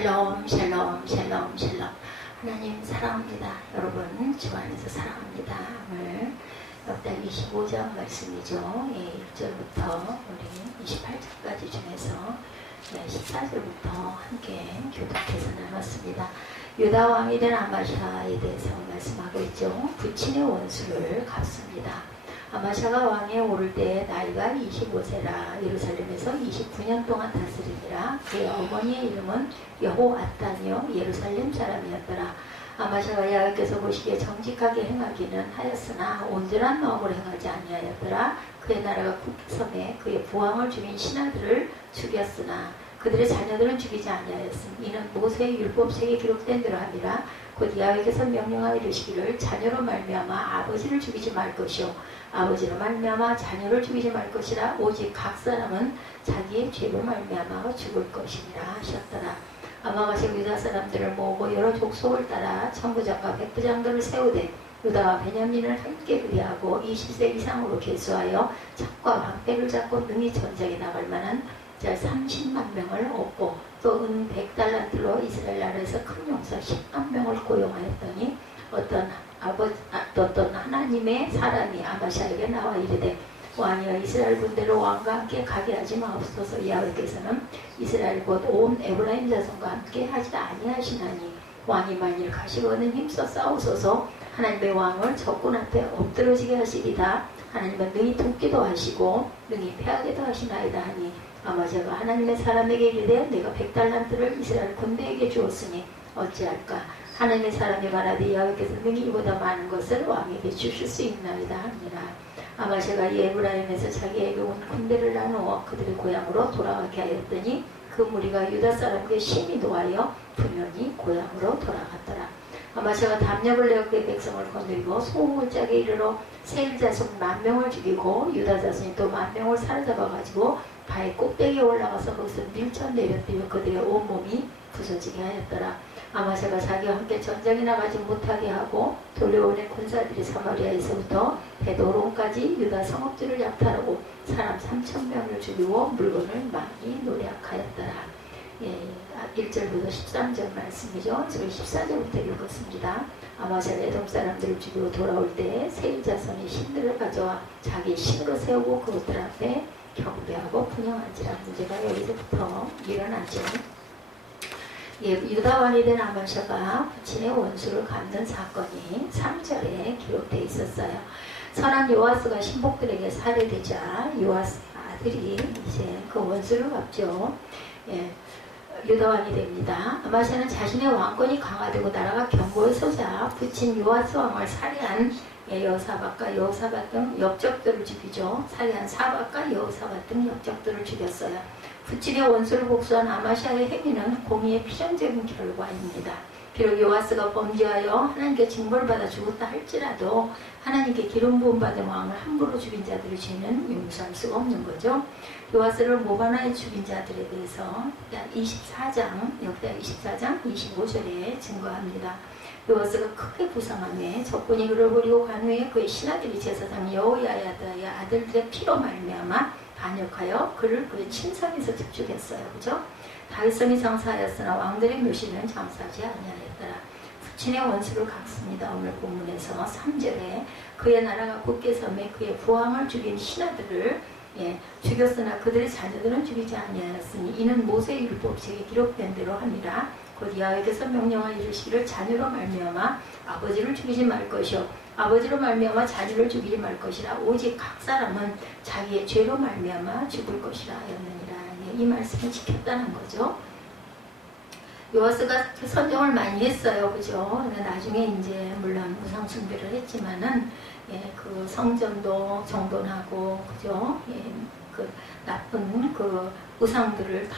샬롬 샬롬 샬롬 샬롬. 하나님 사랑합니다. 여러분 주 안에서 사랑합니다. 오늘 역대 25장 말씀이죠. 1절부터 우리 28절까지 중에서 14절부터 함께 교독해서 나눴습니다. 유다 왕이 된 아마샤에 대해서 말씀하고 있죠. 부친의 원수를 갚습니다. 아마샤가 왕에 오를 때 나이가 25세라 예루살렘에서 29년 동안 다스리니라. 그의 어머니의 이름은 여호앗단이요 예루살렘 사람이었더라. 아마샤가 야훼께서 보시기에 정직하게 행하기는 하였으나 온전한 마음으로 행하지 아니하였더라. 그의 나라가 국섬에 그의 부왕을 죽인 신하들을 죽였으나 그들의 자녀들은 죽이지 아니하였으니 이는 모세의 율법책에 기록된 대로 함이라. 곧 야훼께서 명령하여 이르시기를 자녀로 말미암아 아버지를 죽이지 말 것이요 아버지로 말미암아 자녀를 죽이지 말 것이라. 오직 각 사람은 자기의 죄로 말미암아 죽을 것이니라 하셨더라. 아마가시 유다 사람들을 모으고 여러 족속을 따라 천부장과 백부장들을 세우되 유다와 베냐민을 함께 그리하고 20세 이상으로 계수하여 첩과 방패를 잡고 능히 전쟁에 나갈 만한 자 30만 명을 얻고 또 은 100달란트로 이스라엘 나라에서 큰 용사 10만 명을 고용하였더니 어떤 하나님의 사람이 아마샤에게 나와 이르되 왕이여 이스라엘 군대를 왕과 함께 가게 하지 마옵소서. 야훼께서는 이스라엘 곧 온 에브라임 자손과 함께 하지 아니하시나니 왕이 만일 가시거든 힘써 싸우소서. 하나님의 왕을 적군 앞에 엎드러지게 하시리다. 하나님은 능히 돕기도 하시고 능히 패하기도 하시나이다 하니 아마샤가 하나님의 사람에게 이르되 내가 100달란트를 이스라엘 군대에게 주었으니 어찌할까. 하나님의 사람이 말하되 야훼께서 능히 이보다 많은 것을 왕에게 주실 수 있나이다 하니라. 아마샤가 에브라임에서 자기에게 온 군대를 나누어 그들의 고향으로 돌아가게 하였더니 그 무리가 유다 사람에게 심히 노하여 분연히 고향으로 돌아갔더라. 아마샤가 담력을 내어 그의 백성을 거느리고 소음을 짜게 이르러 세일 자손 10,000명을 죽이고 유다 자손이 또 10,000명을 사로잡아가지고 바위 꼭대기에 올라가서 거기서 밀쳐 내려뜨려 그들의 온몸이 부서지게 하였더라. 아마샤가 자기와 함께 전쟁에 나가지 못하게 하고 돌려오는 군사들이 사마리아에서부터 베도론까지 유다 성읍들을 약탈하고 사람 3,000명을 죽이고 물건을 많이 노략하였더라. 1절부터 13절 말씀이죠. 저희 14절부터 읽었습니다. 아마샤가 에돔 사람들을 죽이고 돌아올 때 세일 자손이 신들을 가져와 자기 신으로 세우고 그것들 앞에 경배하고 분양한지라. 문제가 여기서부터 일어나죠. 유다 왕이 된 아마샤가 부친의 원수를 갚는 사건이 3절에 기록되어 있었어요. 선한 요아스가 신복들에게 살해되자 요아스 아들이 이제 그 원수를 갚죠. 유다 왕이 됩니다. 아마샤는 자신의 왕권이 강화되고 나라가 견고해 서자 부친 요아스 왕을 살해한 여호사밧과 여호사밧 등 역적들을 죽이죠. 살해한 사밧과 여호사밧 등 역적들을 죽였어요. 부친의 원수를 복수한 아마샤의 행위는 공의의 필연적인 결과입니다. 비록 요아스가 범죄하여 하나님께 징벌을 받아 죽었다 할지라도 하나님께 기름 부음 받은 왕을 함부로 죽인 자들의 죄는 용서할 수가 없는 거죠. 요아스를 모반하에 죽인 자들에 대해서 24장, 역대 24장 25절에 증거합니다. 요아스가 크게 부상함에 적군이 그를 버리고 간 후에 그의 신하들이 제사장 여호야다의 아들들의 피로 말미암아 반역하여 그를 그의 친상에서 죽였어요. 그죠? 다윗성이 장사하였으나 왕들의 묘실은 장사하지 아니하였더라. 부친의 원수를 갚습니다. 오늘 본문에서 3절에 그의 나라가 굳게 섬에 그의 부왕을 죽인 신하들을 죽였으나 그들의 자녀들은 죽이지 아니하였으니 이는 모세의 율법책에 기록된 대로 함이라. 곧 야훼께서 명령하여 이르시기를 자녀로 말미암아 아버지를 죽이지 말 것이요 아버지로 말미암아 자녀를 죽이지 말 것이라. 오직 각 사람은 자기의 죄로 말미암아 죽을 것이라 하였느니라. 이 말씀을 지켰다는 거죠. 요아스가 선정을 많이 했어요. 그죠? 근데 나중에 이제 물론 우상 숭배를 했지만은 그 성전도 정돈하고 그죠? 그 나쁜 그 우상들을 다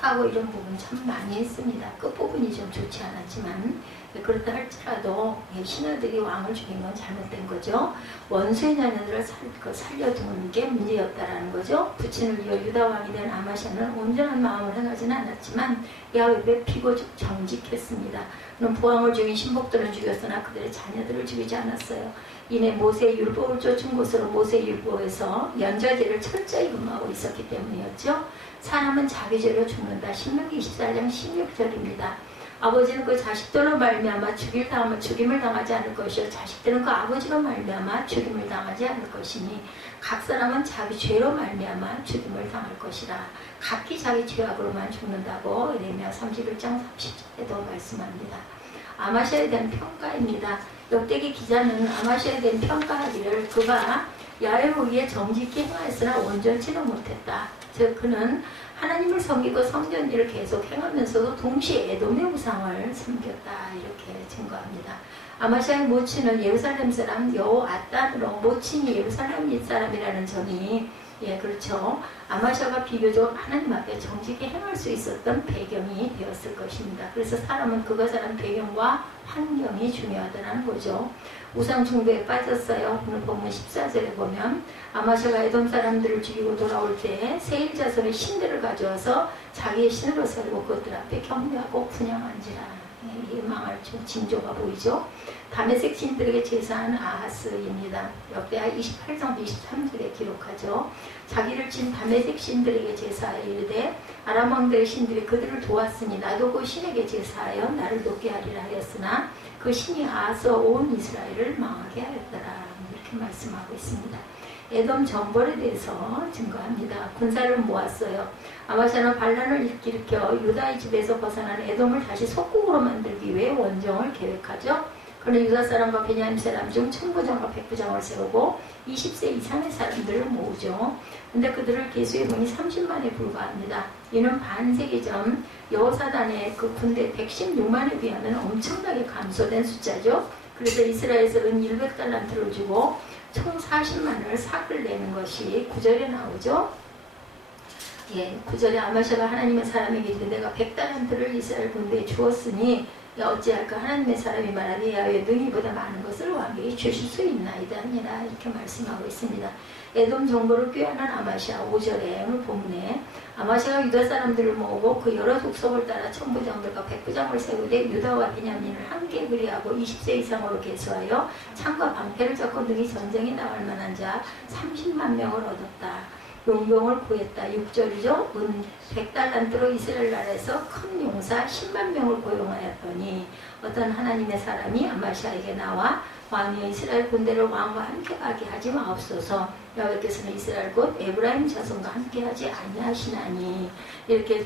하고 이런 부분 참 많이 했습니다. 끝부분이 좀 좋지 않았지만 그렇다 할지라도 신하들이 왕을 죽인 건 잘못된 거죠. 원수의 자녀들을 살려두는 게 문제였다라는 거죠. 부친을 이어 유다 왕이 된 아마샤는 온전한 마음을 행하지는 않았지만 야훼에 비고 정직했습니다. 그는 부왕을 죽인 신복들은 죽였으나 그들의 자녀들을 죽이지 않았어요. 이내 모세의 율법을 쫓은 곳으로 모세의 율법에서 연좌제를 철저히 금하고 있었기 때문이었죠. 사람은 자기 죄로 죽는다. 신명기 24장 16절입니다. 아버지는 그 자식들로 말미암아 죽임을 당하지 않을 것이요 자식들은 그 아버지로 말미암아 죽임을 당하지 않을 것이니 각 사람은 자기 죄로 말미암아 죽임을 당할 것이라. 각기 자기 죄악으로만 죽는다고 에레미야 31장 30절에도 말씀합니다. 아마시아에 대한 평가입니다. 역대기 기자는 아마시아에 대한 평가하기를 그가 야훼를 위해 정직히 행하였으나 온전치는 못했다. 즉 그는 하나님을 섬기고 성전 일을 계속 행하면서도 동시에 에돔의 우상을 섬겼다. 이렇게 증거합니다. 아마시아의 모친은 예루살렘 사람 여호아단으로 모친이 예루살렘 사람이라는 점이 그렇죠. 아마시아가 비교적 하나님 앞에 정직히 행할 수 있었던 배경이 되었을 것입니다. 그래서 사람은 그가 자란 배경과 환경이 중요하다는 거죠. 우상 숭배에 빠졌어요. 오늘 본문 14절에 보면 아마시아가 에돔 사람들을 죽이고 돌아올 때 세일 자손의 신들을 가져와서 자기의 신으로 세우고 그것들 앞에 경배하고 분향한지라. 망할 징조가 보이죠. 다메섹 신들에게 제사한 아하스입니다. 역대하 28장 23절에 기록하죠. 자기를 친 다메섹 신들에게 제사하여 이르되 아람 왕들의 신들이 그들을 도왔으니 나도 그 신에게 제사하여 나를 높게 하리라 하였으나 그 신이 아하스와 온 이스라엘을 망하게 하였더라. 이렇게 말씀하고 있습니다. 에돔 정벌에 대해서 증거합니다. 군사를 모았어요. 아마시아는 반란을 일으켜 유다의 집에서 벗어난 에돔을 다시 속국으로 만들기 위해 원정을 계획하죠. 그는 유다 사람과 베냐민 사람 중 1000부장과 100부장을 세우고 20세 이상의 사람들을 모으죠. 근데 그들을 계수해보니 30만에 불과합니다. 이는 반세기 전 여호사단의 그 군대 116만에 비하면 엄청나게 감소된 숫자죠. 그래서 이스라엘에서 은 100달란트를 주고 총 40만을 삭을 내는 것이 9절에 나오죠. 9절에 아마시아가 하나님의 사람에게 이르되 내가 100달란트를 이스라엘 군대에 주었으니 어찌할까 하나님의 사람이 말하되 야훼 능히보다 많은 것을 왕에게 주실 수 있나이다 하니라. 이렇게 말씀하고 있습니다. 에돔 정보를 꾀하는 아마시아 5절에 오늘 본문에 아마시아가 유다 사람들을 모으고 그 여러 족속을 따라 1000부장들과 100부장을 세우되 유다와 베냐민을 함께 그리하고 20세 이상으로 계수하여 창과 방패를 잡고 능히 전쟁에 나갈 만한 자 30만 명을 얻었다. 용병을 구했다. 6절이죠. 은 100달란트로 이스라엘 나라에서 큰 용사 10만 명을 고용하였더니 어떤 하나님의 사람이 아마시아에게 나와 왕이 이스라엘 군대를 왕과 함께 가게 하지 마옵소서. 여호와께서는 이스라엘 곧 에브라임 자손과 함께 하지 아니하시나니 이렇게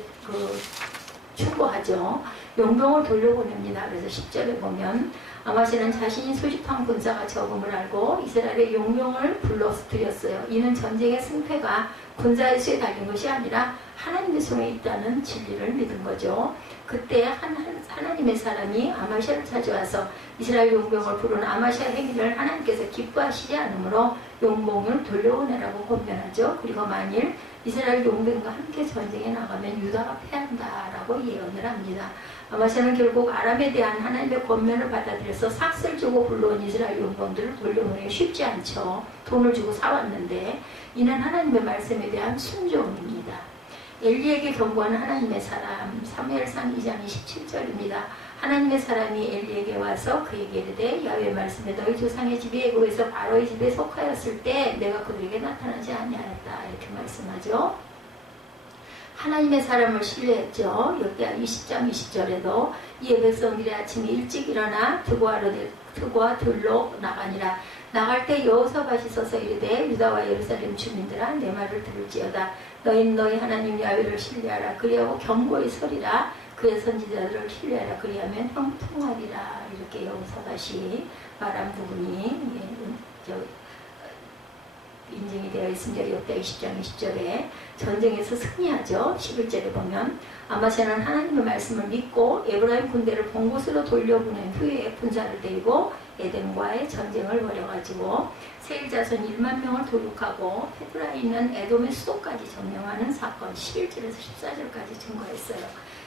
충고하죠. 용병을 돌려보냅니다. 그래서 10절에 보면 아마시아는 자신이 수십한 군사가 적음을 알고 이스라엘의 용병을 불러서 드렸어요. 이는 전쟁의 승패가 군사의 수에 달린 것이 아니라 하나님의 손에 있다는 진리를 믿은 거죠. 그때 하나님의 사람이 아마시아를 찾아와서 이스라엘 용병을 부르는 아마시아 행위를 하나님께서 기뻐하시지 않으므로 용병을 돌려오내라고 권면하죠. 그리고 만일 이스라엘 용병과 함께 전쟁에 나가면 유다가 패한다라고 예언을 합니다. 아마시아는 결국 아람에 대한 하나님의 권면을 받아들여서 삭슬 주고 불러온 이스라엘 용병들을 돌려오내기 쉽지 않죠. 돈을 주고 사왔는데 이는 하나님의 말씀에 대한 순종입니다. 엘리에게 경고하는 하나님의 사람 사무엘상 2장 27절입니다. 하나님의 사람이 엘리에게 와서 그에게 이르되 야훼의 말씀에 너희 조상의 집이 애굽에서 바로의 집에 속하였을 때 내가 그들에게 나타나지 아니하였다. 이렇게 말씀하죠. 하나님의 사람을 신뢰했죠. 역대하 20장 20절에도 이에 백성들이 아침에 일찍 일어나 드고와 들로 나가니라. 나갈 때 여호사밧이 서서 이르되 유다와 예루살렘 주민들아 내 말을 들을지어다. 너희는 너희 하나님 야훼를 신뢰하라. 그리하고 경고히 서리라. 그의 선지자들을 신뢰하라. 그리하면 형통하리라. 이렇게 여호사밧이 말한 부분이 인증이 되어 있습니다. 역대 20장 20절에 전쟁에서 승리하죠. 11절에 보면 아마시아는 하나님의 말씀을 믿고 에브라임 군대를 본 곳으로 돌려보낸 후에 군사를 데리고 에덴과의 전쟁을 벌여가지고 세일 자손 1만 명을 도륙하고 페드라에 있는 에돔의 수도까지 점령하는 사건 11절에서 14절까지 증거했어요.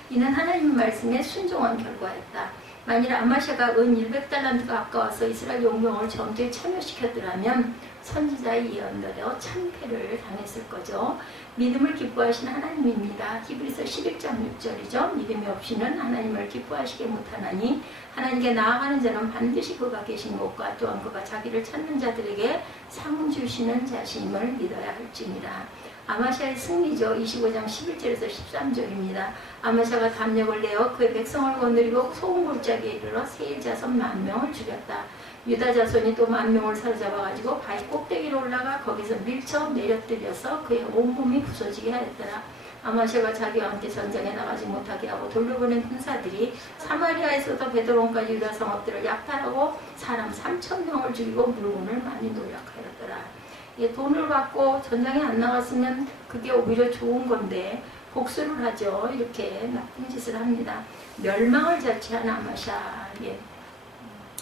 이는 하나님의 말씀에 순종한 결과였다. 만일 아마샤가 은 100달란트가 아까워서 이스라엘 용병을 전투에 참여시켰더라면 선지자의 예언대로 참패를 당했을 거죠. 믿음을 기뻐하신 하나님입니다. 히브리서 11장 6절이죠. 믿음이 없이는 하나님을 기뻐하시게 못하나니 하나님께 나아가는 자는 반드시 그가 계신 곳과 또한 그가 자기를 찾는 자들에게 상 주시는 자심을 믿어야 할지니라. 아마샤의 승리죠. 25장 11절에서 13절입니다. 아마샤가 담력을 내어 그의 백성을 건드리고 소금 골짜기에 이르러 세일 자손 10,000명을 죽였다. 유다 자손이 또 10,000명을 사로잡아가지고 바위 꼭대기로 올라가 거기서 밀쳐 내려뜨려서 그의 온몸이 부서지게 하였더라. 아마샤가 자기와 함께 전쟁에 나가지 못하게 하고 돌려보낸 군사들이 사마리아에서도 베드론까지 유다 성읍들을 약탈하고 사람 3,000명을 죽이고 물건을 많이 노력하였더라. 돈을 받고 전장에 안 나갔으면 그게 오히려 좋은 건데 복수를 하죠. 이렇게 나쁜 짓을 합니다. 멸망을 자취한 아마샤.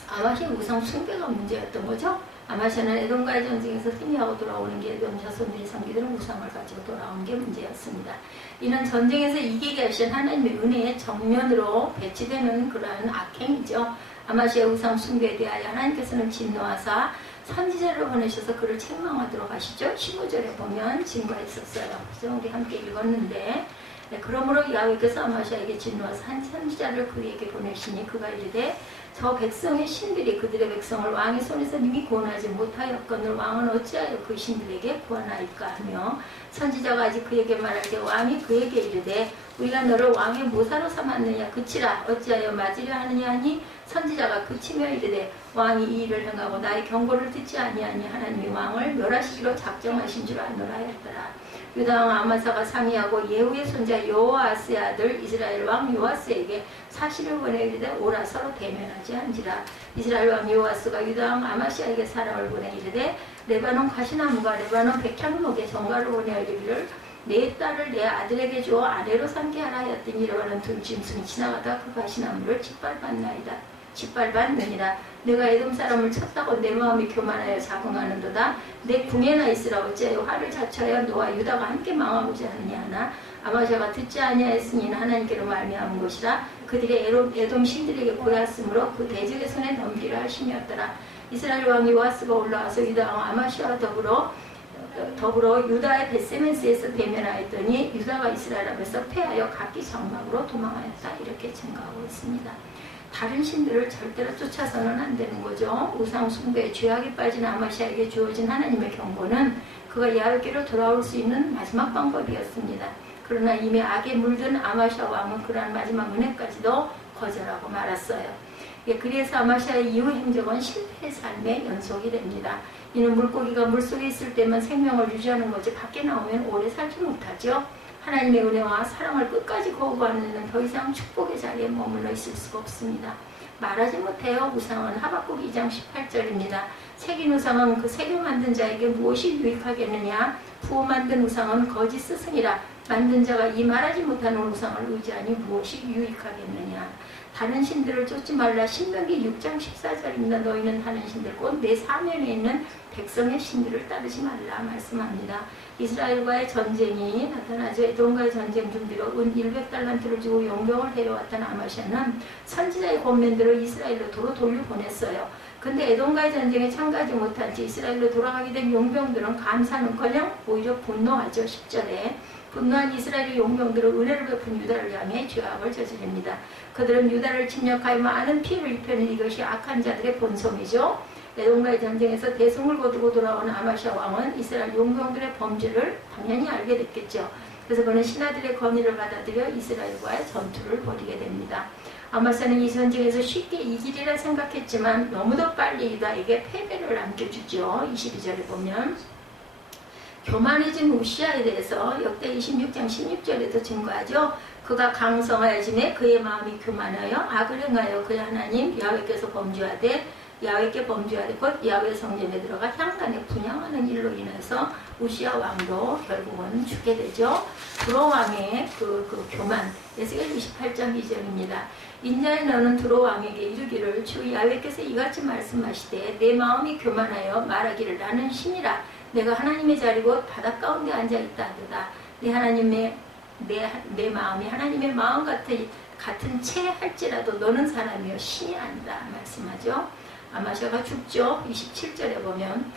아마샤의 우상 숭배가 문제였던 거죠. 아마샤는 에돔과의 전쟁에서 승리하고 돌아오는 게 에돔 자손들이 섬기던 우상을 가지고 돌아온 게 문제였습니다. 이는 전쟁에서 이기게 하신 하나님의 은혜의 정면으로 배치되는 그러한 악행이죠. 아마샤의 우상 숭배에 대하여 하나님께서는 진노하사 선지자를 보내셔서 그를 책망하도록 하시죠. 15절에 보면 증거가 있었어요. 그래서 우리 함께 읽었는데 그러므로 야훼께서 아마샤에게 진노하사 한 선지자를 그에게 보내시니 그가 이르되 저 백성의 신들이 그들의 백성을 왕의 손에서 능히 구원하지 못하였거늘 왕은 어찌하여 그 신들에게 구원하일까 하며 선지자가 아직 그에게 말할 때 왕이 그에게 이르되 우리가 너를 왕의 모사로 삼았느냐 그치라 어찌하여 맞으려 하느냐 하니 선지자가 그치며 이르되 왕이 이 일을 행하고 나의 경고를 듣지 아니하니 하나님이 왕을 멸하시기로 작정하신 줄 아노라 하였더라. 유다왕 아마사가 상의하고 예후의 손자 요아스의 아들 이스라엘 왕 요아스에게 사실을 보내 이르되 오라 서로 대면하지 한지라. 이스라엘 왕 요아스가 유다왕 아마시아에게 사람을 보내 이르되 레바논 가시나무가 레바논 백향목에 전가를 보내 이르기를 내 딸을 내 아들에게 주어 아내로 삼게 하라 하였더니 레바논 들짐승이 지나가다 그 가시나무를 짓밟았느니라. 내가 에돔 사람을 쳤다고 내 마음이 교만하여 자긍하는도다. 내 궁에나 있으라 어찌하여 화를 자초하여 너와 유다가 함께 망하고자 하느냐 하나 아마샤가 듣지 아니하였으니 하나님께로 말미암은 것이라. 그들의 에돔 신들에게 보였으므로 그 대적의 손에 넘기라 하심이었더라. 이스라엘 왕 요아스가 올라와서 유다 왕 아마시아와 더불어 유다의 벳세메스에서 대면하였더니 유다가 이스라엘 앞에서 패하여 각기 장막으로 도망하였다. 이렇게 증거하고 있습니다. 다른 신들을 절대로 쫓아서는 안 되는 거죠. 우상 숭배에 죄악에 빠진 아마시아에게 주어진 하나님의 경고는 그가 야훼께로 돌아올 수 있는 마지막 방법이었습니다. 그러나 이미 악에 물든 아마시아 왕은 그러한 마지막 은혜까지도 거절하고 말았어요. 그래서 아마시아의 이후 행적은 실패의 삶의 연속이 됩니다. 이는 물고기가 물속에 있을 때만 생명을 유지하는 거지 밖에 나오면 오래 살지 못하죠. 하나님의 은혜와 사랑을 끝까지 거부하는 이는 더 이상 축복의 자리에 머물러 있을 수가 없습니다. 말하지 못해요. 우상은 하박국 2장 18절입니다. 새긴 우상은 그 새겨 만든 자에게 무엇이 유익하겠느냐. 부어 만든 우상은 거짓 스승이라. 만든 자가 이 말하지 못하는 우상을 의지하니 무엇이 유익하겠느냐. 다른 신들을 쫓지 말라. 신명기 6장 14절입니다. 너희는 다른 신들 곧 내 사면에 있는 백성의 신들을 따르지 말라 말씀합니다. 이스라엘과의 전쟁이 나타나죠. 에돔과의 전쟁 준비로 은 100달란트를 주고 용병을 데려왔던 아마샤는 선지자의 권면대로 이스라엘로 도로 돌려보냈어요. 근데 에돔과의 전쟁에 참가하지 못한 채 이스라엘로 돌아가게 된 용병들은 감사는커녕 오히려 분노하죠. 10절에 분노한 이스라엘의 용병들은 은혜를 베푼 유다를 향해 죄악을 저지릅니다. 그들은 유다를 침략하여 많은 피해를 입혀낸 이것이 악한 자들의 본성이죠. 에돔과의 전쟁에서 대승을 거두고 돌아온 아마시아 왕은 이스라엘 용병들의 범죄를 당연히 알게 됐겠죠. 그래서 그는 신하들의 건의를 받아들여 이스라엘과의 전투를 벌이게 됩니다. 아마시아는 이 전쟁에서 쉽게 이기리라 생각했지만 너무도 빨리 유다에게 패배를 안겨주죠. 22절에 보면 교만해진 우시아에 대해서 역대 26장 16절에도 증거하죠. 그가 강성하여짐에 그의 마음이 교만하여 악을 행하여 그의 하나님 야훼께서 범죄하되 야훼께 범죄하되 곧 야훼 성전에 들어가 향단에 분향하는 일로 인해서 우시아 왕도 결국은 죽게 되죠. 두로 왕의 그 교만. 에스겔 28장 2절입니다. 인자의 너는 두로 왕에게 이르기를 주 야훼께서 이같이 말씀하시되 내 마음이 교만하여 말하기를 나는 신이라. 내가 하나님의 자리 곧 바닷 가운데 앉아 있다 하도다. 내 마음이 하나님의 마음 같은 채 할지라도 너는 사람이여 신이 아니다 말씀하죠. 아마샤가 죽죠. 27절에 보면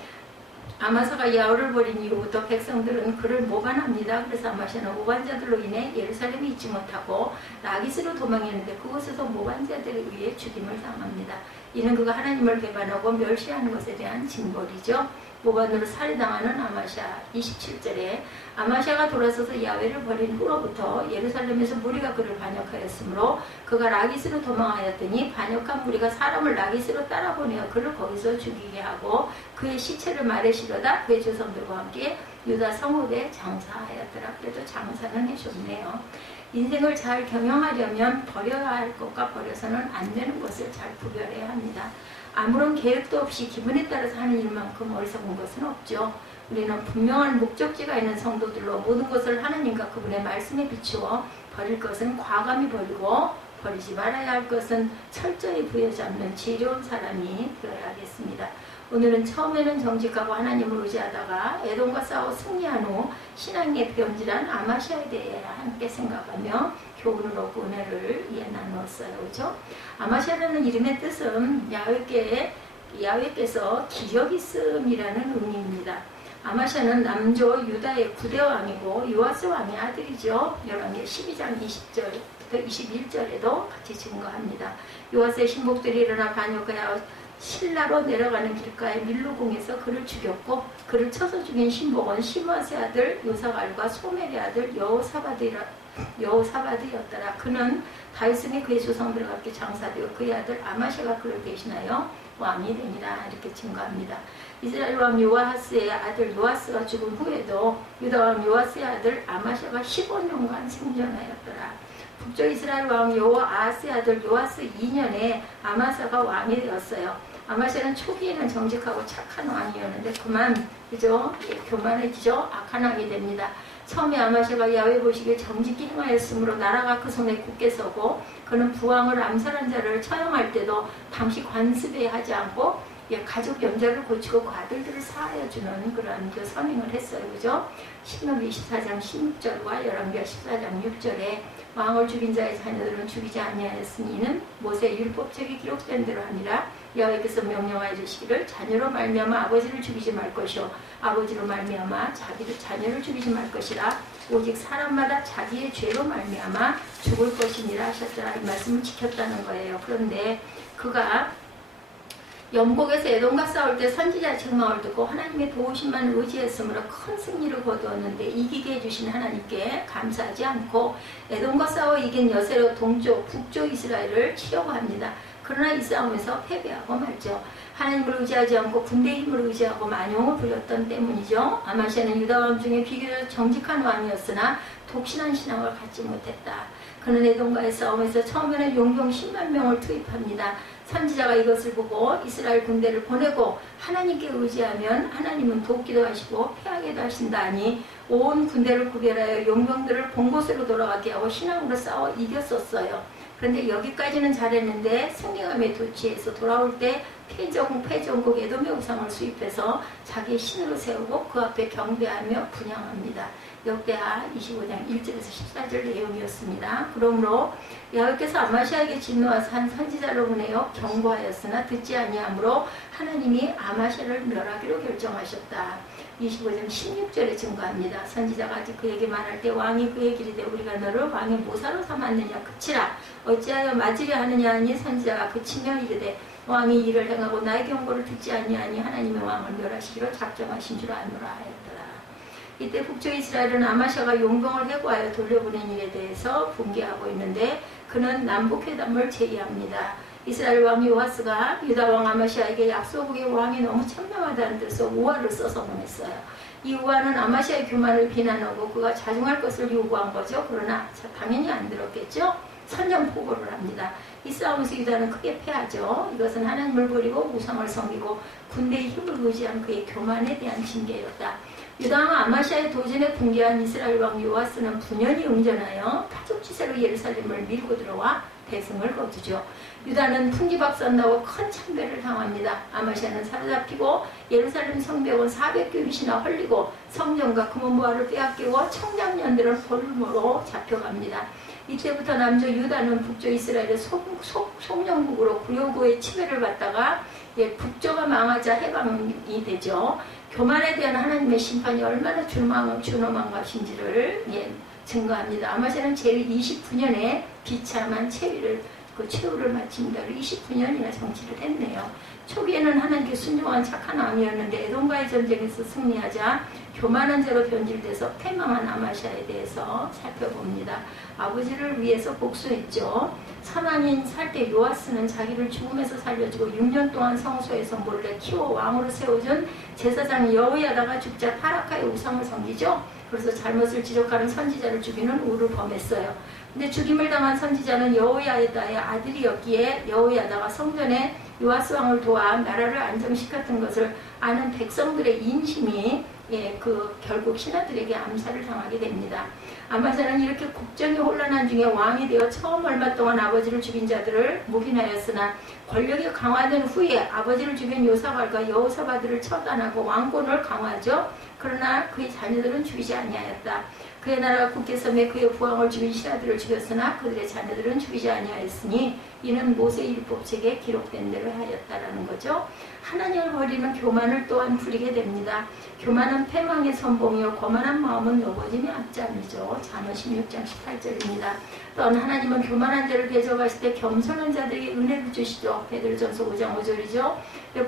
아마사가 야훼를 버린 이후부터 백성들은 그를 모반합니다. 그래서 아마샤는 모반자들로 인해 예루살렘에 있지 못하고 라기스로 도망했는데 그곳에서 모반자들에 의해 죽임을 당합니다. 이는 그가 하나님을 배반하고 멸시하는 것에 대한 징벌이죠. 모반으로 살해당하는 아마샤. 27절에 아마샤가 돌아서서 야훼를 버린 후로부터 예루살렘에서 무리가 그를 반역하였으므로 그가 라기스로 도망하였더니 반역한 무리가 사람을 라기스로 따라보내어 그를 거기서 죽이게 하고 그의 시체를 말에 실어다 그의 조상들과 함께 유다 성읍에 장사하였더라. 그래도 장사는 해줬네요. 인생을 잘 경영하려면 버려야 할 것과 버려서는 안 되는 것을 잘 구별해야 합니다. 아무런 계획도 없이 기분에 따라서 하는 일만큼 어리석은 것은 없죠. 우리는 분명한 목적지가 있는 성도들로 모든 것을 하나님과 그분의 말씀에 비추어 버릴 것은 과감히 버리고 버리지 말아야 할 것은 철저히 부여잡는 지혜로운 사람이 되어야겠습니다. 오늘은 처음에는 정직하고 하나님을 의지하다가 에돔과 싸워 승리한 후 신앙의 변질한 아마샤에 대해 함께 생각하며 교훈을 얻고 은혜를 이해 나누었어요. 그렇죠? 아마샤라는 이름의 뜻은 야훼께서 기력 있음이라는 의미입니다. 아마샤는 남조 유다의 9대 왕이고 요아스 왕의 아들이죠. 열왕기 12장 20절부터 21절에도 같이 증거합니다. 요아스의 신복들이 일어나 반역하여 실라로 내려가는 길가에 밀루궁에서 그를 죽였고 그를 쳐서 죽인 신복은 시므아스의 아들 요사갈과 소멜의 아들 여호사바드였더라. 그는 다윗성에 그의 조상들과 함께 장사되어 그의 아들 아마샤가 그를 대신하여 왕이 되니라. 이렇게 증거합니다. 이스라엘 왕 요아스의 아들 요아스가 죽은 후에도 유다 왕 요아스의 아들 아마샤가 15년간 생존하였더라. 북쪽 이스라엘 왕 요아스의 아들 요아스 2년에 아마사가 왕이 되었어요. 아마샤는 초기에는 정직하고 착한 왕이었는데 그만 교만해지죠. 악한 왕이 됩니다. 처음에 아마샤가 야훼 보시기에 정직히 행하였으므로 나라가 그 손에 굳게 서고 그는 부왕을 암살한 자를 처형할 때도 당시 관습에 하지 않고 가족 연좌를 고치고 그 아들들을 사하여 주는 그런 선행을 했어요. 그죠? 신명기 24장 16절과 열왕기 14장 6절에 왕을 죽인 자의 자녀들은 죽이지 아니하였으니 이는 모세의 율법책에 기록된 대로 하니라. 여호와께서 명령하여 주시기를 자녀로 말미암아 아버지를 죽이지 말 것이요 아버지로 말미암아 자녀를 죽이지 말 것이라. 오직 사람마다 자기의 죄로 말미암아 죽을 것이니라 하셨더라. 이 말씀을 지켰다는 거예요. 그런데 그가 연복에서 에돔과 싸울 때 선지자 책망을 듣고 하나님의 도우심만 의지했으므로 큰 승리를 거두었는데 이기게 해주신 하나님께 감사하지 않고 에돔과 싸워 이긴 여세로 동쪽, 북쪽 이스라엘을 치려고 합니다. 그러나 이 싸움에서 패배하고 말죠. 하나님을 의지하지 않고 군대의 힘을 의지하고 만용을 부렸던 때문이죠. 아마샤는 유다 왕 중에 비교적 정직한 왕이었으나 독신한 신앙을 갖지 못했다. 그는 에돔과의 싸움에서 처음에는 용병 10만 명을 투입합니다. 선지자가 이것을 보고 이스라엘 군대를 보내고 하나님께 의지하면 하나님은 돕기도 하시고 패하게도 하신다니 온 군대를 구별하여 용병들을 본 곳으로 돌아가게 하고 신앙으로 싸워 이겼었어요. 그런데 여기까지는 잘했는데 승리감에 도취해서 돌아올 때 패전국 에돔의 우상을 수입해서 자기의 신으로 세우고 그 앞에 경배하며 분향합니다. 역대하 25장 1절에서 14절 내용이었습니다. 그러므로 여호와께서 아마샤에게 진노하사 한 선지자를 보내어 경고하였으나 듣지 아니하므로 하나님이 아마샤를 멸하기로 결정하셨다. 25장 16절에 증거합니다. 선지자가 아직 그에게 말할 때 왕이 그에게 이르되 우리가 너를 왕의 모사로 삼았느냐 그치라 어찌하여 맞으려 하느냐 하니 선지자가 그치며 이르되 왕이 이를 행하고 나의 경고를 듣지 아니하니 하나님의 왕을 멸하시기로 작정하신 줄 아노라 하였더라. 이때 북쪽 이스라엘은 아마샤가 용병을 해고하여 돌려보낸 일에 대해서 분개하고 있는데 그는 남북회담을 제의합니다. 이스라엘 왕 요아스가 유다 왕 아마샤에게 약소국의 왕이 너무 천명하다는 뜻으로 우화를 써서 보냈어요. 이 우화는 아마샤의 교만을 비난하고 그가 자중할 것을 요구한 거죠. 그러나 당연히 안 들었겠죠. 선전포고를 합니다. 이 싸움에서 유다는 크게 패하죠. 이것은 하나님을 버리고 우상을 섬기고 군대의 힘을 의지한 그의 교만에 대한 징계였다. 유다왕 아마시아의 도전에 붕괴한 이스라엘 왕 요아스는 분연히 응전하여 파죽지세로 예루살렘을 밀고 들어와 대승을 거두죠. 유다는 풍기박산나고 큰 참배를 당합니다. 아마시아는 사로잡히고 예루살렘 성벽은 400규빗이나 헐리고 성전과 금은보화를 빼앗기고 청장년들은 볼모로 잡혀갑니다. 이때부터 남쪽 유다는 북쪽 이스라엘의 속령국으로 구요구의 치배를 받다가 북조가 망하자 해방이 되죠. 교만에 대한 하나님의 심판이 얼마나 준엄한 것인지를 증거합니다. 아마시아는 제위 29년에 비참한 최후를 마칩니다. 29년이나 정치를 했네요. 초기에는 하나님께 순종한 착한 왕이었는데 에돔과의 전쟁에서 승리하자 교만한 자로 변질돼서 패망한 아마시아에 대해서 살펴봅니다. 아버지를 위해서 복수했죠. 선왕인 살 때 요아스는 자기를 죽음에서 살려주고 6년 동안 성소에서 몰래 키워 왕으로 세워준 제사장 여호야다가 죽자 타락하여 우상을 섬기죠. 그래서 잘못을 지적하는 선지자를 죽이는 우를 범했어요. 근데 죽임을 당한 선지자는 여호야다의 아들이었기에 여호야다가 성전에 요아스 왕을 도와 나라를 안정시켰던 것을 아는 백성들의 인심이 결국 신하들에게 암살을 당하게 됩니다. 아마시아는 이렇게 국정이 혼란한 중에 왕이 되어 처음 얼마 동안 아버지를 죽인 자들을 묵인하였으나 권력이 강화된 후에 아버지를 죽인 요사발과 여호사바들을 처단하고 왕권을 강화하죠. 그러나 그의 자녀들은 죽이지 아니하였다. 그의 나라가 굳게 섬에 그의 부왕을 죽인 신하들을 죽였으나 그들의 자녀들은 죽이지 아니하였으니 이는 모세의 율법책에 기록된 대로 하였다라는 거죠. 하나님을 버리는 교만을 또한 부리게 됩니다. 교만은 패망의 선봉이요 거만한 마음은 넘어짐의 앞잠이죠. 잠언 16장 18절입니다. 또한 하나님은 교만한 자를 대적하실 때 겸손한 자들에게 은혜를 주시죠. 베드로전서 5장 5절이죠.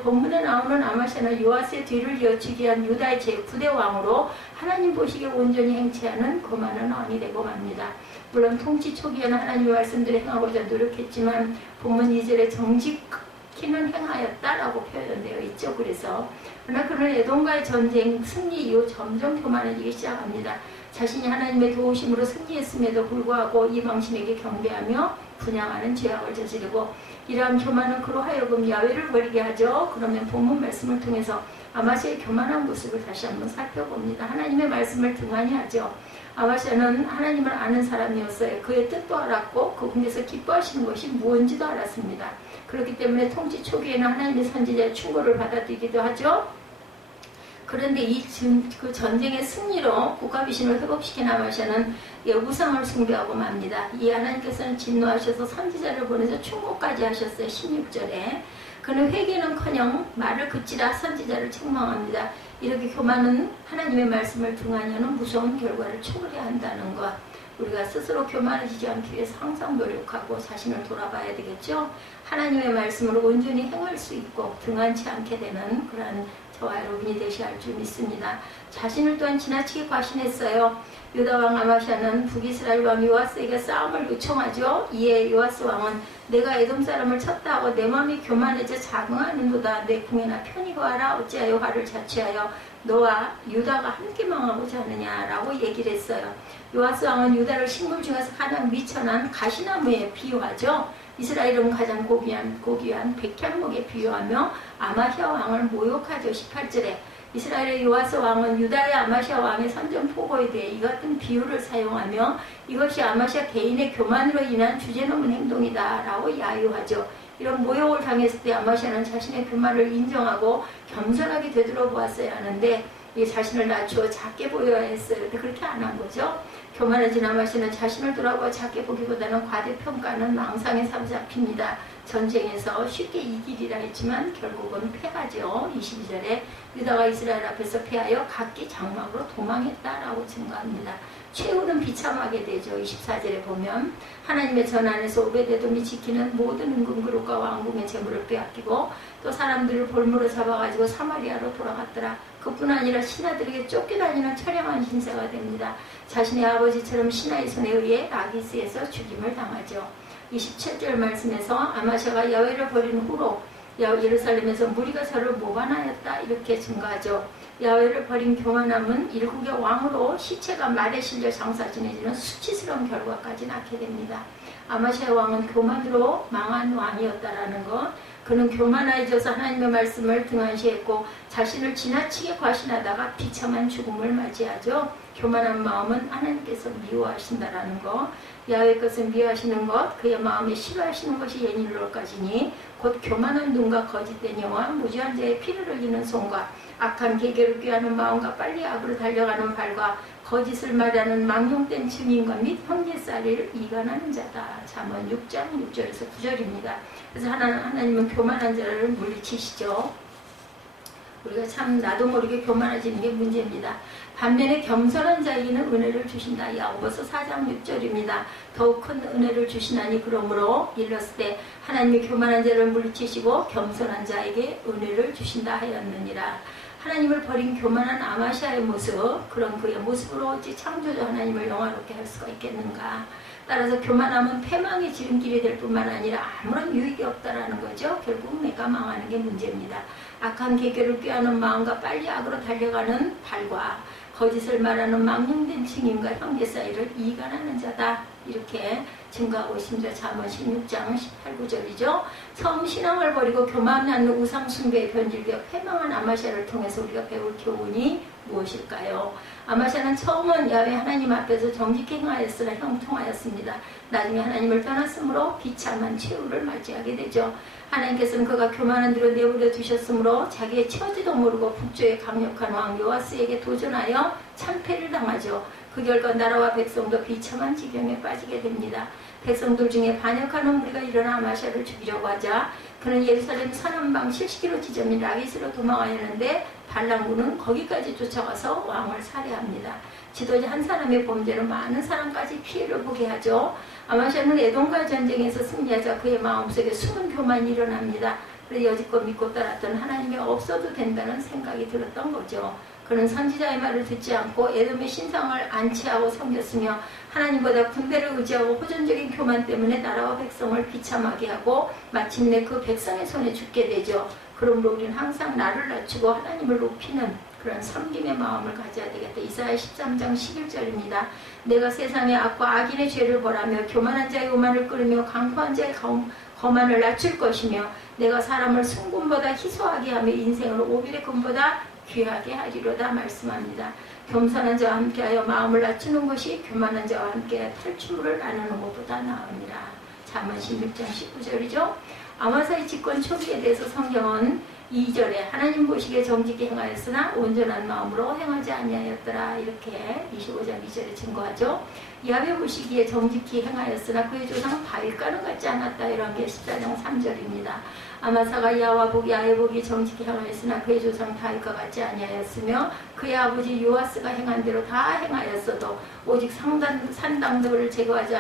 본문에 나오는 아마시아는 요아스의 뒤를 이어치기 위한 유다의 제9대 왕으로 하나님 보시기에 온전히 행치하는 거만한 왕이 되고 맙니다. 물론 통치 초기에는 하나님의 말씀들을 행하고자 노력했지만 본문 2절에 정직히는 행하였다라고 표현되어 있죠. 그러나 그는 에돔과의 전쟁 승리 이후 점점 교만해지기 시작합니다. 자신이 하나님의 도우심으로 승리했음에도 불구하고 이방신에게 경배하며 분양하는 죄악을 저지르고 이러한 교만은 그로 하여금 야훼를 버리게 하죠. 그러면 본문 말씀을 통해서 아마시아의 교만한 모습을 다시 한번 살펴봅니다. 하나님의 말씀을 등한히 하죠. 아마시아는 하나님을 아는 사람이었어요. 그의 뜻도 알았고 그분께서 기뻐하시는 것이 무엇인지도 알았습니다. 그렇기 때문에 통치 초기에는 하나님의 선지자의 충고를 받아들이기도 하죠. 그런데 그 전쟁의 승리로 국가비신을 회복시킨 아마시아는 우상을 숭배하고 맙니다. 이 하나님께서는 진노하셔서 선지자를 보내서 충고까지 하셨어요. 16절에. 그는 회개는커녕 말을 그치라 선지자를 책망합니다. 이렇게 교만은 하나님의 말씀을 등한히 하는 무서운 결과를 초래해야 한다는 것. 우리가 스스로 교만해지지 않기 위해서 항상 노력하고 자신을 돌아봐야 되겠죠. 하나님의 말씀으로 온전히 행할 수 있고 등한치 않게 되는 그러한 저와 여러분이 되셔야 할 줄 믿습니다. 자신을 또한 지나치게 과신했어요. 유다왕 아마시아는 북이스라엘 왕 요아스에게 싸움을 요청하죠. 이에 요아스 왕은 내가 에돔 사람을 쳤다 하고 내 마음이 교만해져 자긍하는도다. 내 궁에나 편히 거하라. 어찌하여 화를 자취하여 너와 유다가 함께 망하고자 하느냐라고 얘기를 했어요. 요아스 왕은 유다를 식물 중에서 가장 미천한 가시나무에 비유하죠. 이스라엘은 가장 고귀한 백향목에 비유하며 아마시아 왕을 모욕하죠. 18절에 이스라엘의 요아스 왕은 유다의 아마시아 왕의 선전포고에 대해 이 같은 비유를 사용하며 이것이 아마시아 개인의 교만으로 인한 주제넘은 행동이다 라고 야유하죠. 이런 모욕을 당했을 때 아마시아는 자신의 교만을 인정하고 겸손하게 되돌아보았어야 하는데 자신을 낮추어 작게 보여야 했어요. 근데 그렇게 안 한 거죠. 교만해진 아마시아는 자신을 돌아보아 작게 보기보다는 과대평가는 망상에 사로잡힙니다. 전쟁에서 쉽게 이기리라 했지만 결국은 패하죠. 22절에 유다가 이스라엘 앞에서 패하여 각기 장막으로 도망했다라고 증거합니다. 최후는 비참하게 되죠. 24절에 보면 하나님의 전 안에서 오베데돔이 지키는 모든 은금그릇과 왕궁의 재물을 빼앗기고 또 사람들을 볼모로 잡아가지고 사마리아로 돌아갔더라. 그뿐 아니라 신하들에게 쫓겨다니는 처량한 신세가 됩니다. 자신의 아버지처럼 신하의 손에 의해 라기스에서 죽임을 당하죠. 27절 말씀에서 아마시아가 야훼를 버린 후로 예루살렘에서 무리가 저를 모반하였다 이렇게 증거하죠. 야훼를 버린 교만함은 일국의 왕으로 시체가 말에 실려 장사 지내지는 수치스러운 결과까지 낳게 됩니다. 아마시아 왕은 교만으로 망한 왕이었다라는 것, 그는 교만해져서 하나님의 말씀을 등한시했고 자신을 지나치게 과신하다가 비참한 죽음을 맞이하죠. 교만한 마음은 하나님께서 미워하신다라는 것, 야훼 것을 미워하시는 것, 그의 마음에 싫어하시는 것이 예닐로까지니 곧 교만한 눈과 거짓된 영화, 무지한 자의 피를 흘리는 손과 악한 계계를 꾀하는 마음과 빨리 악으로 달려가는 발과 거짓을 말하는 망령된 증인과 및 형제살이를 이간하는 자다. 잠언 6장 6절에서 9절입니다. 그래서 하나님은 교만한 자를 물리치시죠. 우리가 참 나도 모르게 교만해지는 게 문제입니다. 반면에 겸손한 자에게는 은혜를 주신다. 야고보서 4장 6절입니다. 더욱 큰 은혜를 주시나니 그러므로 일렀을 때 하나님이 교만한 자를 물리치시고 겸손한 자에게 은혜를 주신다 하였느니라. 하나님을 버린 교만한 아마시아의 모습, 그런 그의 모습으로 어찌 창조주 하나님을 영화롭게 할 수가 있겠는가. 따라서 교만함은 패망의 지름길이 될 뿐만 아니라 아무런 유익이 없다라는 거죠. 결국 내가 망하는 게 문제입니다. 악한 계교를 꾀하는 마음과 빨리 악으로 달려가는 발과 거짓을 말하는 망령된 증인과 형제 사이를 이간하는 자다. 이렇게 증거하고 있습니다. 잠언 16장 18, 9절이죠. 처음 신앙을 버리고 교만한 우상 숭배에 변질되어 패망한 아마시아를 통해서 우리가 배울 교훈이 무엇일까요? 아마시아는 처음은 야훼 하나님 앞에서 정직히 행하였으나 형통하였습니다. 나중에 하나님을 떠났으므로 비참한 최후를 맞이하게 되죠. 하나님께서는 그가 교만한 대로 내버려 두셨으므로 자기의 처지도 모르고 북쪽의 강력한 왕 요아스에게 도전하여 참패를 당하죠. 그 결과 나라와 백성도 비참한 지경에 빠지게 됩니다. 백성들 중에 반역하는 무리가 일어나 아마시아를 죽이려고 하자 그는 예루살렘 서남방 실시기로 지점인 라기스로 도망하였는데 반란군은 거기까지 쫓아가서 왕을 살해합니다. 지도자 한 사람의 범죄로 많은 사람까지 피해를 보게 하죠. 아마시아는 에돔과의 전쟁에서 승리하자 그의 마음속에 숨은 교만이 일어납니다. 그래서 여지껏 믿고 따랐던 하나님이 없어도 된다는 생각이 들었던 거죠. 그는 선지자의 말을 듣지 않고 에돔의 신상을 안치하고 섬겼으며 하나님보다 군대를 의지하고 호전적인 교만 때문에 나라와 백성을 비참하게 하고 마침내 그 백성의 손에 죽게 되죠. 그러므로 우리는 항상 나를 낮추고 하나님을 높이는 그런 섬김의 마음을 가져야 되겠다. 이사야 13장 11절입니다. 내가 세상의 악과 악인의 죄를 벌하며 교만한 자의 오만을 끌으며 강포한 자의 거만을 낮출 것이며 내가 사람을 순금보다 희소하게 하며 인생을 오빌의 금보다 귀하게 하리로다 말씀합니다. 겸손한 자와 함께하여 마음을 낮추는 것이 교만한 자와 함께 탈출을 나누는 것보다 나으니라. 잠언 16장 19절이죠. 아마사의 집권 초기에 대해서 성경은 2절에 하나님 보시기에 정직히 행하였으나 온전한 마음으로 행하지 아니하였더라. 이렇게 25장 2절에 증거하죠. 야훼 보시기에 정직히 행하였으나 그의 조상 바윗과는 같지 않았다. 이런 게 14장 3절입니다. 아마사가 야훼 보기에 정직히 행하였으나 그의 조상 다윗과 같지 아니하였으며 그의 아버지 요아스가 행한 대로 다 행하였어도 오직 산당들을 제거하지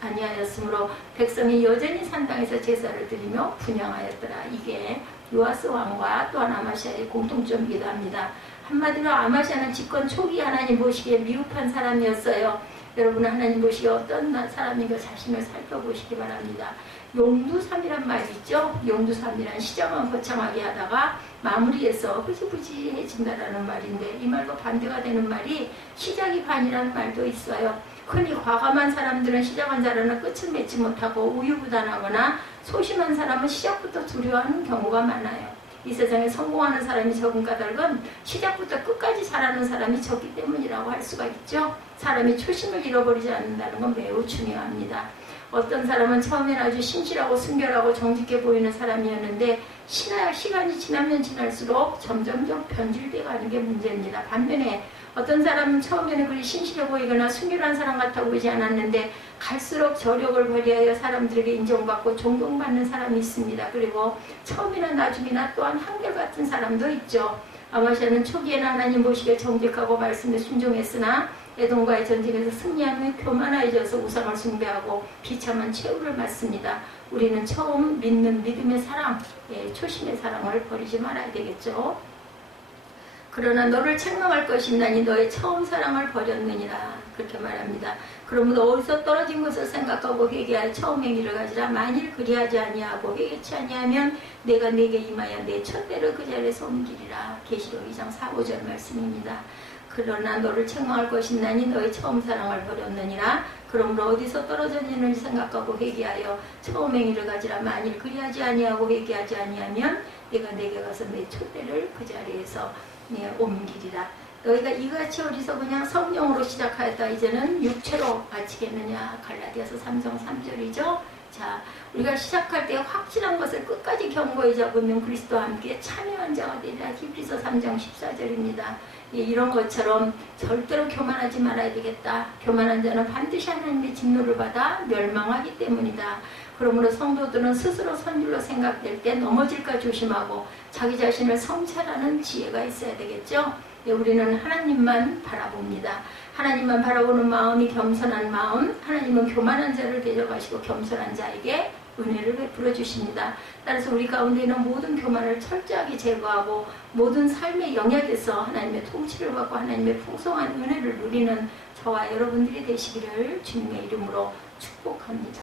아니하였으므로 백성이 여전히 산당에서 제사를 드리며 분향하였더라. 이게 요아스 왕과 또한 아마시아의 공통점이기도 합니다. 한마디로 아마시아는 집권 초기 하나님 보시기에 미흡한 사람이었어요. 여러분은 하나님 보시기에 어떤 사람인가 자신을 살펴보시기 바랍니다. 용두삼이란 말이 있죠. 용두삼이란 시작은 거창하게 하다가 마무리해서 흐지부지해진다라는 말인데 이 말과 반대가 되는 말이 시작이 반이라는 말도 있어요. 흔히 과감한 사람들은 시작한 자라는 끝을 맺지 못하고 우유부단하거나 소심한 사람은 시작부터 두려워하는 경우가 많아요. 이 세상에 성공하는 사람이 적은 까닭은 시작부터 끝까지 잘하는 사람이 적기 때문이라고 할 수가 있죠. 사람이 초심을 잃어버리지 않는다는 건 매우 중요합니다. 어떤 사람은 처음엔 아주 신실하고 순결하고 정직해 보이는 사람이었는데 시간이 지나면 지날수록 점점점 변질돼 가는 게 문제입니다. 반면에 어떤 사람은 처음에는 그리 신실해 보이거나 순결한 사람 같아 보이지 않았는데 갈수록 저력을 발휘하여 사람들에게 인정받고 존경받는 사람이 있습니다. 그리고 처음이나 나중이나 또한 한결같은 사람도 있죠. 아마시아는 초기에는 하나님 보시기에 정직하고 말씀에 순종했으나 에돔과의 전쟁에서 승리하며 교만해져서 우상을 숭배하고 비참한 최후를 맞습니다. 우리는 처음 믿는 믿음의 사랑, 초심의 사랑을 버리지 말아야 되겠죠. 그러나 너를 책망할 것이나니 너의 처음 사랑을 버렸느니라. 그렇게 말합니다. 그러므로 어디서 떨어진 것을 생각하고 회개하여 처음 행위를 가지라. 만일 그리하지 아니하고 회개치 아니하면 내가 네게 임하여 내 촛대를 그 자리에서 옮기리라. 계시록 2장 4, 5절 말씀입니다. 그러나 너를 책망할 것이나니 너의 처음 사랑을 버렸느니라. 그러므로 어디서 떨어졌는지 생각하고 회개하여 처음 행위를 가지라. 만일 그리하지 아니하고 회개하지 아니하면 내가 내게 가서 내 초대를 그 자리에서 옮기리라. 너희가 이같이 어리석으냐. 성령으로 시작하였다 이제는 육체로 마치겠느냐. 갈라디아서 3장 3절이죠. 자, 우리가 시작할 때 확실한 것을 끝까지 견고히 잡으면 그리스도와 함께 참여한 자가 되리라. 히브리서 3장 14절입니다. 이런 것처럼 절대로 교만하지 말아야 되겠다. 교만한 자는 반드시 하나님의 진노를 받아 멸망하기 때문이다. 그러므로 성도들은 스스로 선줄로 생각될 때 넘어질까 조심하고 자기 자신을 성찰하는 지혜가 있어야 되겠죠. 우리는 하나님만 바라봅니다. 하나님만 바라보는 마음이 겸손한 마음. 하나님은 교만한 자를 대적하시고 겸손한 자에게 은혜를 베풀어 주십니다. 따라서 우리 가운데 있는 모든 교만을 철저하게 제거하고 모든 삶의 영역에서 하나님의 통치를 받고 하나님의 풍성한 은혜를 누리는 저와 여러분들이 되시기를 주님의 이름으로 축복합니다.